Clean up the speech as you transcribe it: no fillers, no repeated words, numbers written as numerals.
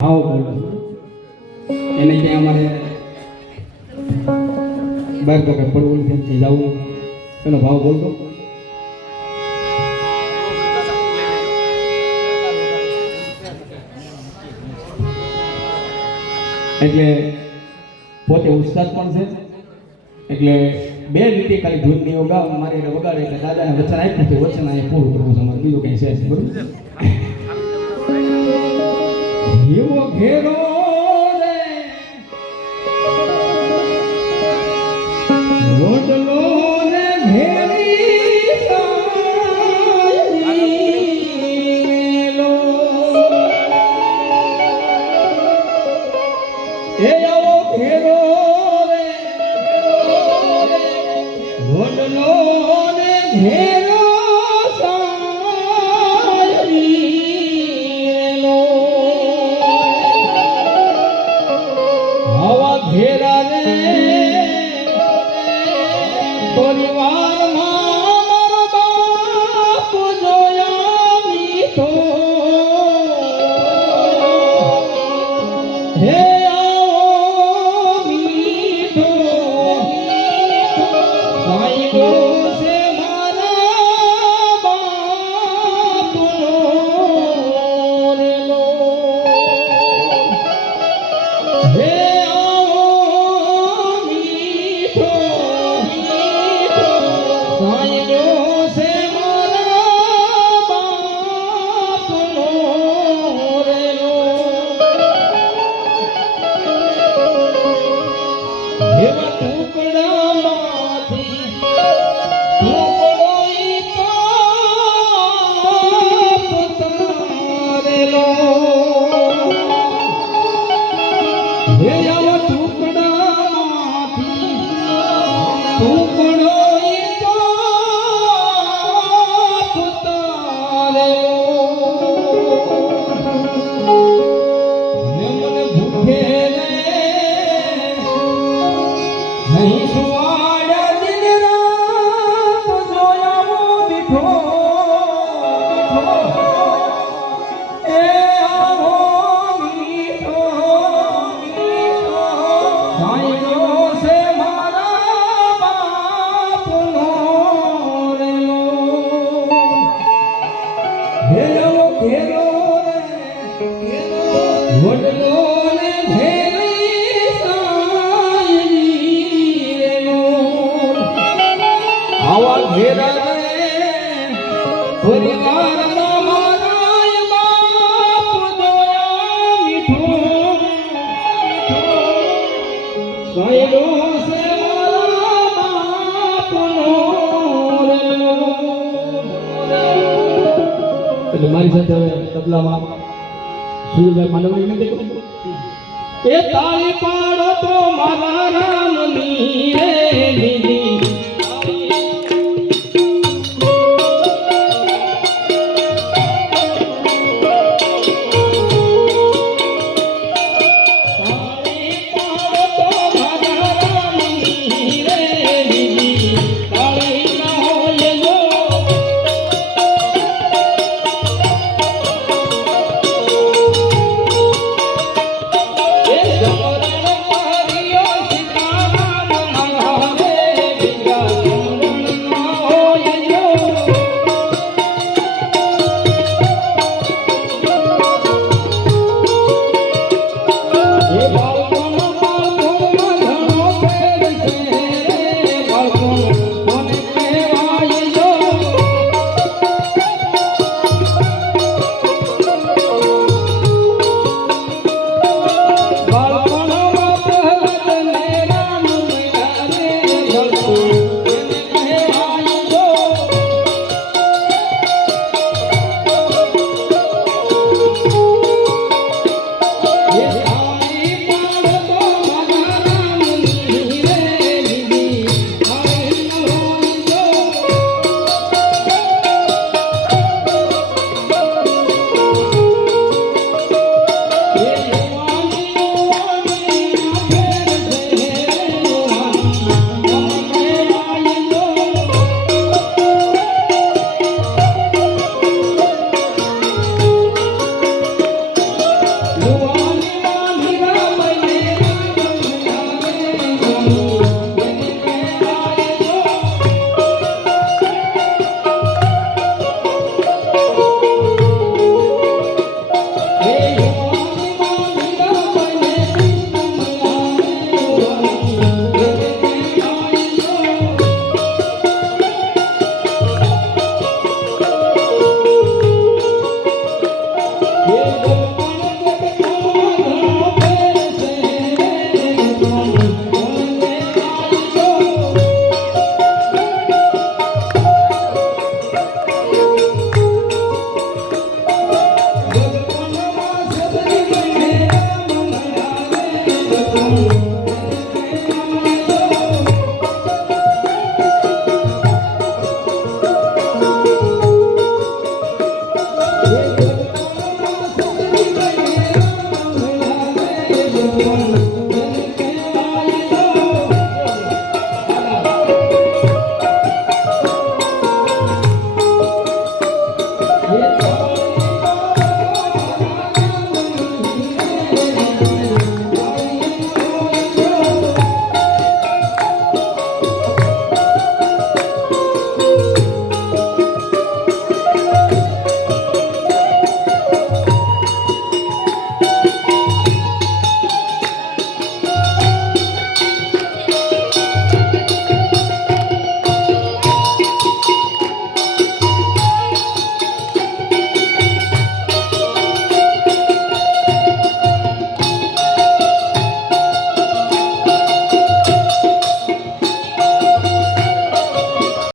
ભાવ બોલો એને ક્યાં અમારે બાર તો કઈ પડવું નથી જવું એનો ભાવ બોલતો એટલે પોતે ઉસ્તાદ પણ છે એટલે બે રીતે ખાલી ધૂન ની ગાવ મારી વગાડે એટલે દાદાને વચન આપ્યું છે વચન અહીંયા પૂરું કરવું છે અમારે બીજું કઈ છે બરોબર એવો ઘેરો રે રોટલો ને ઘેરી સાયલો એ આવો ઘેરો રે રોટલો ને ઘેરો ઘેરા રે પરિવારમાં મારો બાપ જોયા મીઠો હે આવો મીઠો સાઈબો છે મારા બાપનો રેલો હે પરિવારમાં મારા બાપ જોયા મીઠો સાયલો છે મારા બાપનો રેલો એટલે મારી સાથે હવે તબલામાં સુરભાઈ માનવની નથી કરું એ તાળી પાડો તો મારા રામની રે દીદી